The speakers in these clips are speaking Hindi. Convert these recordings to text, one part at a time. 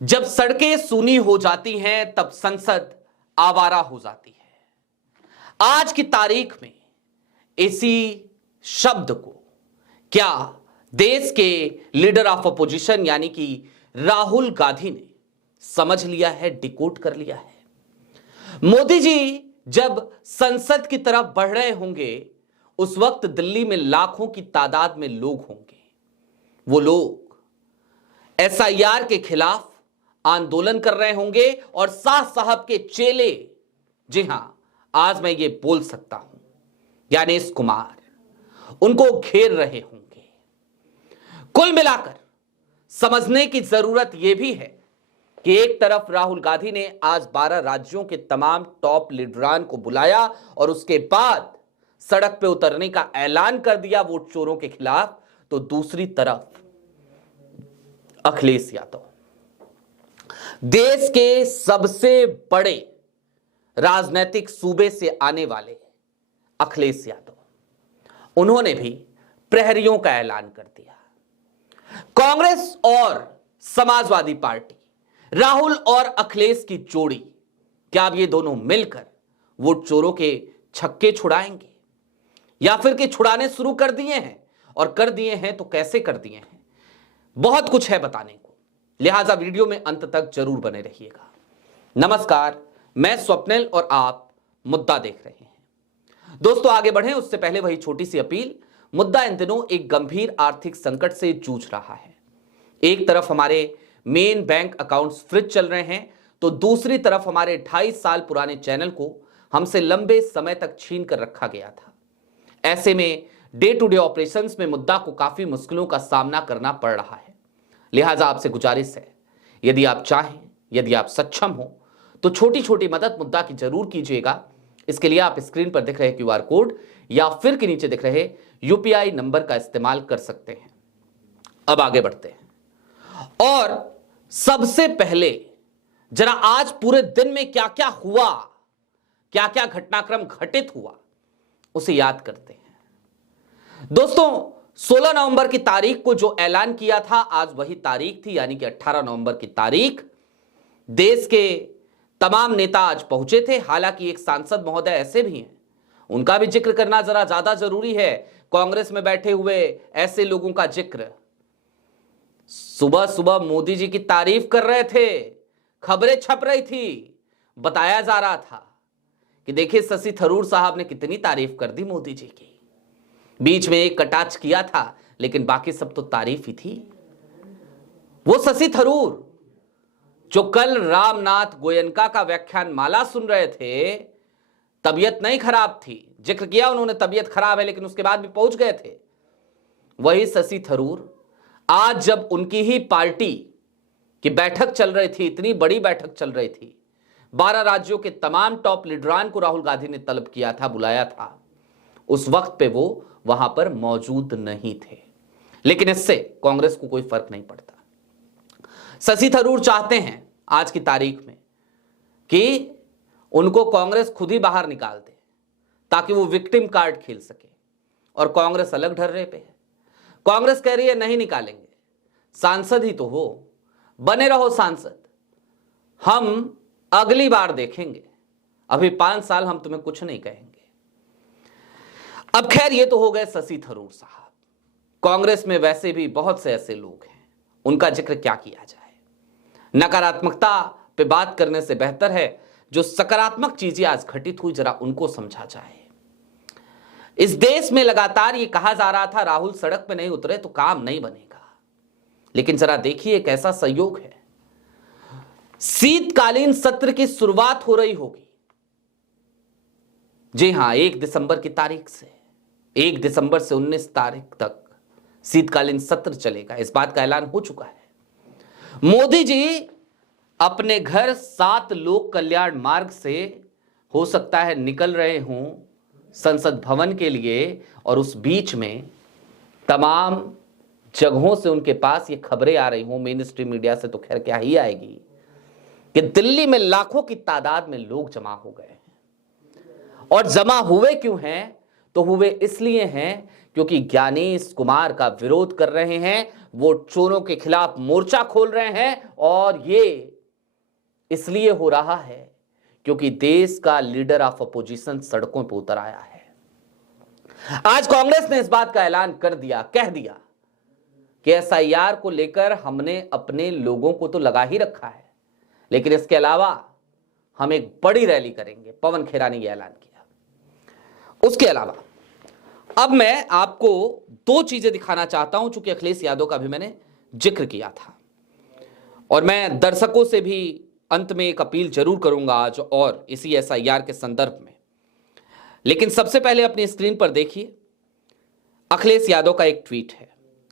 जब सड़कें सूनी हो जाती हैं तब संसद आवारा हो जाती है। आज की तारीख में इसी शब्द को क्या देश के लीडर ऑफ अपोजिशन यानी कि राहुल गांधी ने समझ लिया है, डिकोड कर लिया है। मोदी जी जब संसद की तरफ बढ़ रहे होंगे उस वक्त दिल्ली में लाखों की तादाद में लोग होंगे। वो लोग एसआईआर के खिलाफ आंदोलन कर रहे होंगे और शाह साहब के चेले, जी हां आज मैं ये बोल सकता हूं, ज्ञानेश कुमार उनको घेर रहे होंगे। कुल मिलाकर समझने की जरूरत यह भी है कि एक तरफ राहुल गांधी ने आज 12 राज्यों के तमाम टॉप लीडरान को बुलाया और उसके बाद सड़क पे उतरने का ऐलान कर दिया वोट चोरों के खिलाफ, तो दूसरी तरफ अखिलेश यादव, देश के सबसे बड़े राजनीतिक सूबे से आने वाले अखिलेश यादव, उन्होंने भी प्रहरियों का ऐलान कर दिया। कांग्रेस और समाजवादी पार्टी, राहुल और अखिलेश की जोड़ी, क्या अब ये दोनों मिलकर वोट चोरों के छक्के छुड़ाएंगे या फिर के छुड़ाने शुरू कर दिए हैं? और कर दिए हैं तो कैसे कर दिए हैं? बहुत कुछ है बताने को, लिहाजा वीडियो में अंत तक जरूर बने रहिएगा। नमस्कार, मैं स्वप्निल और आप मुद्दा देख रहे हैं। दोस्तों आगे बढ़ें उससे पहले वही छोटी सी अपील। मुद्दा इन दिनों एक गंभीर आर्थिक संकट से जूझ रहा है। एक तरफ हमारे मेन बैंक अकाउंट्स फ्रीज चल रहे हैं, तो दूसरी तरफ हमारे 2.5 साल पुराने चैनल को हमसे लंबे समय तक छीन कर रखा गया था। ऐसे में डे टू डे ऑपरेशंस में मुद्दा को काफी मुश्किलों का सामना करना पड़ रहा है। लिहाजा आपसे गुजारिश है, यदि आप चाहें, यदि आप सक्षम हो तो छोटी छोटी मदद मुद्दा की जरूर कीजिएगा। इसके लिए आप स्क्रीन पर दिख रहे क्यूआर कोड या फिर के नीचे दिख रहे यूपीआई नंबर का इस्तेमाल कर सकते हैं। अब आगे बढ़ते हैं और सबसे पहले जरा आज पूरे दिन में क्या क्या हुआ, क्या क्या घटनाक्रम घटित हुआ, उसे याद करते हैं। दोस्तों 16 नवंबर की तारीख को जो ऐलान किया था, आज वही तारीख थी, यानी कि 18 नवंबर की तारीख। देश के तमाम नेता आज पहुंचे थे। हालांकि एक सांसद महोदय ऐसे भी हैं, उनका भी जिक्र करना जरा ज्यादा जरूरी है। कांग्रेस में बैठे हुए ऐसे लोगों का जिक्र, सुबह सुबह मोदी जी की तारीफ कर रहे थे, खबरें छप रही थी, बताया जा रहा था कि देखिए शशि थरूर साहब ने कितनी तारीफ कर दी मोदी जी की। बीच में एक कटाक्ष किया था, लेकिन बाकी सब तो तारीफ ही थी। वो शशि थरूर जो कल रामनाथ गोयनका का व्याख्यान माला सुन रहे थे, तबीयत नहीं खराब थी, जिक्र किया उन्होंने तबीयत खराब है, लेकिन उसके बाद भी पहुंच गए थे। वही शशि थरूर आज जब उनकी ही पार्टी की बैठक चल रही थी, इतनी बड़ी बैठक चल रही थी, 12 राज्यों के तमाम टॉप लीडरान को राहुल गांधी ने तलब किया था, बुलाया था, उस वक्त पे वो वहां पर मौजूद नहीं थे। लेकिन इससे कांग्रेस को कोई फर्क नहीं पड़ता। शशि थरूर चाहते हैं आज की तारीख में कि उनको कांग्रेस खुद ही बाहर निकाल दे ताकि वो विक्टिम कार्ड खेल सके, और कांग्रेस अलग ढर्रे पे है। कांग्रेस कह रही है नहीं निकालेंगे, सांसद ही तो हो, बने रहो सांसद, हम अगली बार देखेंगे, अभी 5 साल हम तुम्हें कुछ नहीं कहेंगे। अब खैर ये तो हो गए शशि थरूर साहब। कांग्रेस में वैसे भी बहुत से ऐसे लोग हैं, उनका जिक्र क्या किया जाए। नकारात्मकता पे बात करने से बेहतर है जो सकारात्मक चीजें आज घटित हुई जरा उनको समझा जाए। इस देश में लगातार ये कहा जा रहा था राहुल सड़क पे नहीं उतरे तो काम नहीं बनेगा, लेकिन जरा देखिए एक ऐसा संयोग है, शीतकालीन सत्र की शुरुआत हो रही होगी। जी हां, 1 दिसंबर की तारीख से, 1 दिसंबर से 19 तारीख तक शीतकालीन सत्र चलेगा, इस बात का ऐलान हो चुका है। मोदी जी अपने घर 7 लोक कल्याण मार्ग से हो सकता है निकल रहे हों संसद भवन के लिए, और उस बीच में तमाम जगहों से उनके पास ये खबरें आ रही हों, मेन स्ट्रीम मीडिया से तो खैर क्या ही आएगी, कि दिल्ली में लाखों की तादाद में लोग जमा हो गए हैं। और जमा हुए क्यों हैं? तो हुए इसलिए हैं क्योंकि ज्ञानेश कुमार का विरोध कर रहे हैं, वो चोरों के खिलाफ मोर्चा खोल रहे हैं। और ये इसलिए हो रहा है क्योंकि देश का लीडर ऑफ अपोजिशन सड़कों पर उतर आया है। आज कांग्रेस ने इस बात का ऐलान कर दिया, कह दिया कि एसआईआर को लेकर हमने अपने लोगों को तो लगा ही रखा है, लेकिन इसके अलावा हम एक बड़ी रैली करेंगे। पवन खेरा ने यह ऐलान किया। उसके अलावा अब मैं आपको दो चीजें दिखाना चाहता हूं, चूंकि अखिलेश यादव का भी मैंने जिक्र किया था और मैं दर्शकों से भी अंत में एक अपील जरूर करूंगा आज और इसी एसआईआर के संदर्भ में। लेकिन सबसे पहले अपनी स्क्रीन पर देखिए, अखिलेश यादव का एक ट्वीट है।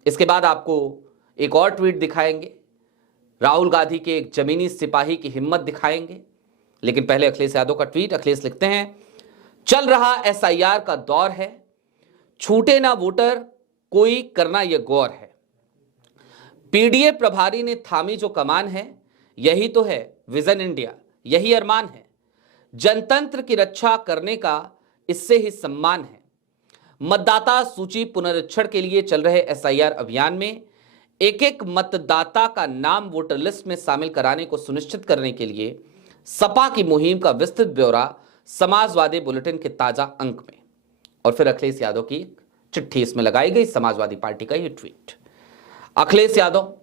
इसके बाद आपको एक और ट्वीट दिखाएंगे, राहुल गांधी के एक जमीनी सिपाही की हिम्मत दिखाएंगे। लेकिन पहले अखिलेश यादव का ट्वीट। अखिलेश लिखते हैं, चल रहा एसआईआर का दौर है, छूटे ना वोटर कोई करना यह गौर है। पीडीए प्रभारी ने थामी जो कमान है, यही तो है विजन इंडिया, यही अरमान है। जनतंत्र की रक्षा करने का इससे ही सम्मान है। मतदाता सूची पुनरीक्षण के लिए चल रहे एसआईआर अभियान में एक एक मतदाता का नाम वोटर लिस्ट में शामिल कराने को सुनिश्चित करने के लिए सपा की मुहिम का विस्तृत ब्यौरा समाजवादी बुलेटिन के ताजा अंक में। और फिर अखिलेश यादव की चिट्ठी इसमें लगाई गई, समाजवादी पार्टी का यह ट्वीट। अखिलेश यादव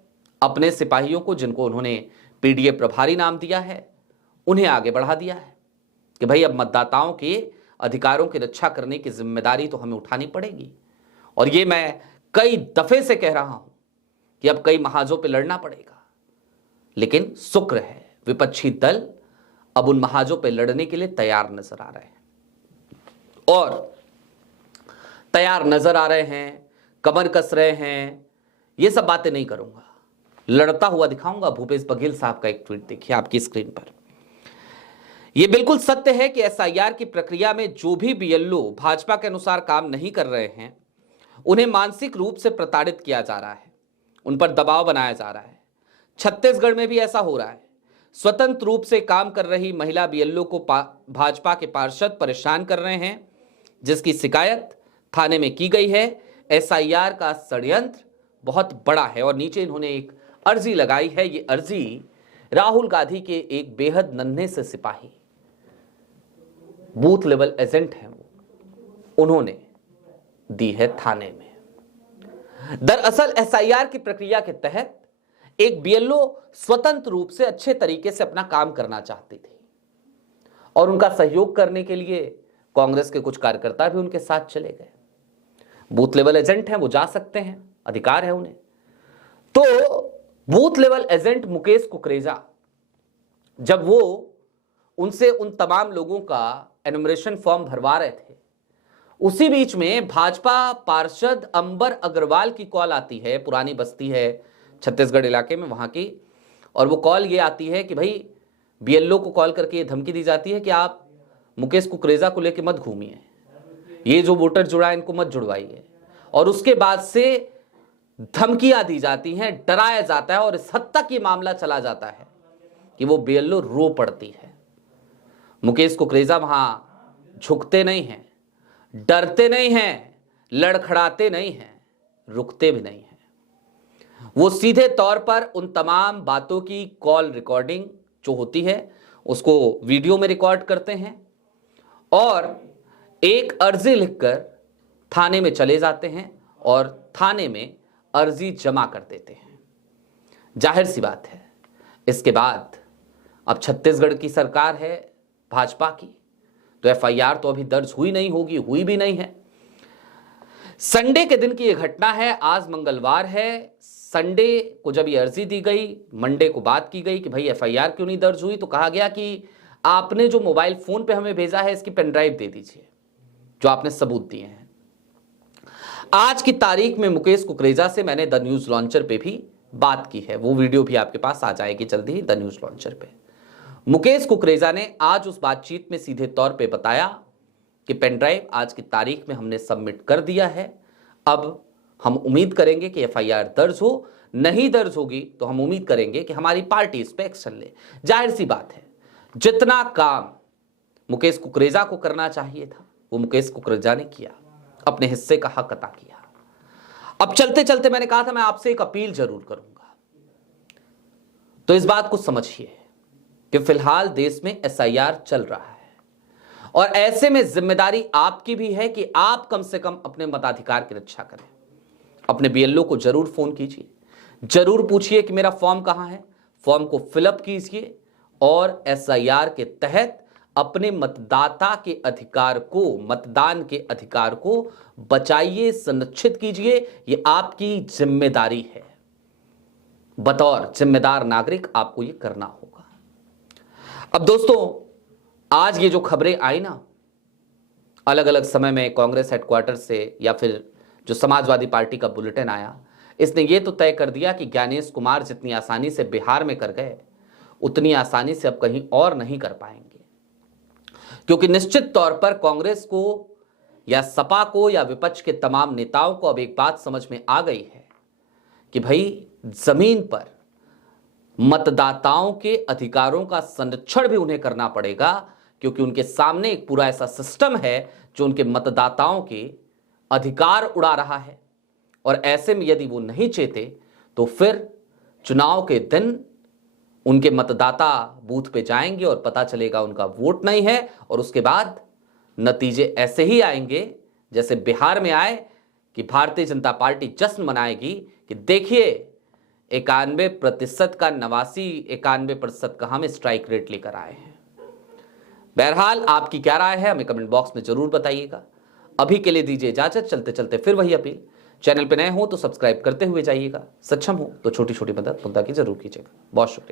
अपने सिपाहियों को, जिनको उन्होंने पीडीए प्रभारी नाम दिया है, उन्हें आगे बढ़ा दिया है कि भाई अब मतदाताओं के अधिकारों की रक्षा करने की जिम्मेदारी तो हमें उठानी पड़ेगी। और ये मैं कई दफे से कह रहा हूं कि अब कई महाजों पे लड़ना पड़ेगा। लेकिन शुक्र है विपक्षी दल अब उन महाजों पे लड़ने के लिए तैयार नजर आ रहे हैं कमर कस रहे हैं। ये सब बातें नहीं करूंगा, लड़ता हुआ दिखाऊंगा। भूपेश बघेल साहब का एक ट्वीट देखिए आपकी स्क्रीन पर। यह बिल्कुल सत्य है कि एसआईआर की प्रक्रिया में जो भी बीएलओ भाजपा के अनुसार काम नहीं कर रहे हैं, उन्हें मानसिक रूप से प्रताड़ित किया जा रहा है, उन पर दबाव बनाया जा रहा है। छत्तीसगढ़ में भी ऐसा हो रहा है। स्वतंत्र रूप से काम कर रही महिला बीएलओ को भाजपा के पार्षद परेशान कर रहे हैं, जिसकी शिकायत थाने में की गई है। एसआईआर का षड्यंत्र बहुत बड़ा है। और नीचे इन्होंने एक अर्जी लगाई है। ये अर्जी राहुल गांधी के एक बेहद नन्हे से सिपाही, बूथ लेवल एजेंट हैं, उन्होंने दी है थाने में। दरअसल एसआईआर की प्रक्रिया के तहत एक बीएलओ स्वतंत्र रूप से अच्छे तरीके से अपना काम करना चाहती थी और उनका सहयोग करने के लिए कांग्रेस के कुछ कार्यकर्ता भी उनके साथ चले गए। बूथ लेवल एजेंट हैं, वो जा सकते हैं, अधिकार है उन्हें। तो booth level agent Mukesh Kukreja, जब वो उनसे उन तमाम लोगों का एनुमरेशन फॉर्म भरवा रहे थे, उसी बीच में भाजपा पार्षद अंबर अग्रवाल की कॉल आती है। पुरानी बस्ती है छत्तीसगढ़ इलाके में, वहां की। और वो कॉल ये आती है कि भाई बीएलओ को कॉल करके ये धमकी दी जाती है कि आप मुकेश कुकरेजा को लेके मत घूमिए, ये जो वोटर जुड़ा है इनको मत जुड़वाइए। और उसके बाद से धमकियां दी जाती हैं, डराया जाता है और इस हद तक ये मामला चला जाता है कि वो बीएलओ रो पड़ती है। मुकेश कुकरेजा वहां झुकते नहीं हैं, डरते नहीं हैं, लड़खड़ाते नहीं हैं, रुकते भी नहीं हैं। वो सीधे तौर पर उन तमाम बातों की कॉल रिकॉर्डिंग जो होती है उसको वीडियो में रिकॉर्ड करते हैं और एक अर्जी लिखकर थाने में चले जाते हैं और थाने में अर्जी जमा कर देते हैं। जाहिर सी बात है, इसके बाद अब छत्तीसगढ़ की सरकार है भाजपा की, तो एफआईआर तो अभी दर्ज हुई नहीं होगी, हुई भी नहीं है। संडे के दिन की यह घटना है, आज मंगलवार है। संडे को जब ये अर्जी दी गई, मंडे को बात की गई कि भाई एफआईआर क्यों नहीं दर्ज हुई, तो कहा गया कि आपने जो मोबाइल फोन पे हमें भेजा है इसकी पेन ड्राइव दे दीजिए, जो आपने सबूत दिए हैं। आज की तारीख में मुकेश कुकरेजा से मैंने द न्यूज लॉन्चर पे भी बात की है, वो वीडियो भी आपके पास आ जाएगी जल्दी ही द न्यूज लॉन्चर पे। मुकेश कुकरेजा ने आज उस बातचीत में सीधे तौर पे बताया कि पेन ड्राइव आज की तारीख में हमने सबमिट कर दिया है, अब हम उम्मीद करेंगे कि एफआईआर दर्ज हो, नहीं दर्ज होगी तो हम उम्मीद करेंगे कि हमारी पार्टी इस पे एक्शन ले। जाहिर सी बात है, जितना काम मुकेश कुकरेजा को करना चाहिए था वो मुकेश कुकरेजा ने किया। अपने हिस्से का हक अता किया। अब चलते चलते मैंने कहा था मैं आपसे एक अपील जरूर करूंगा, तो इस बात को समझिए कि फिलहाल देश में एसआईआर चल रहा है और ऐसे में जिम्मेदारी आपकी भी है कि आप कम से कम अपने मताधिकार की रक्षा करें। अपने बीएलओ को जरूर फोन कीजिए, जरूर पूछिए कि मेरा फॉर्म कहां है, फॉर्म को फिलअप कीजिए और एसआईआर के तहत अपने मतदाता के अधिकार को, मतदान के अधिकार को बचाइए, सुनिश्चित कीजिए। यह आपकी जिम्मेदारी है। बतौर जिम्मेदार नागरिक आपको यह करना होगा। अब दोस्तों, आज ये जो खबरें आई ना, अलग अलग समय में कांग्रेस हेडक्वार्टर से या फिर जो समाजवादी पार्टी का बुलेटिन आया, इसने ये तो तय कर दिया कि ज्ञानेश कुमार जितनी आसानी से बिहार में कर गए उतनी आसानी से अब कहीं और नहीं कर पाएंगे, क्योंकि निश्चित तौर पर कांग्रेस को या सपा को या विपक्ष के तमाम नेताओं को अब एक बात समझ में आ गई है कि भाई जमीन पर मतदाताओं के अधिकारों का संरक्षण भी उन्हें करना पड़ेगा, क्योंकि उनके सामने एक पूरा ऐसा सिस्टम है जो उनके मतदाताओं के अधिकार उड़ा रहा है। और ऐसे में यदि वो नहीं चेते तो फिर चुनाव के दिन उनके मतदाता बूथ पे जाएंगे और पता चलेगा उनका वोट नहीं है, और उसके बाद नतीजे ऐसे ही आएंगे जैसे बिहार में आए कि भारतीय जनता पार्टी जश्न मनाएगी कि देखिए 91% का 91% का हम स्ट्राइक रेट लेकर आए हैं। बहरहाल आपकी क्या राय है हमें कमेंट बॉक्स में जरूर बताइएगा। अभी के लिए दीजिए इजाजत। चलते चलते फिर वही अपील, चैनल पे नए हो तो सब्सक्राइब करते हुए जाइएगा, सक्षम हो तो छोटी छोटी मदद मुद्दा की जरूर कीजिएगा। बहुत शुक्रिया।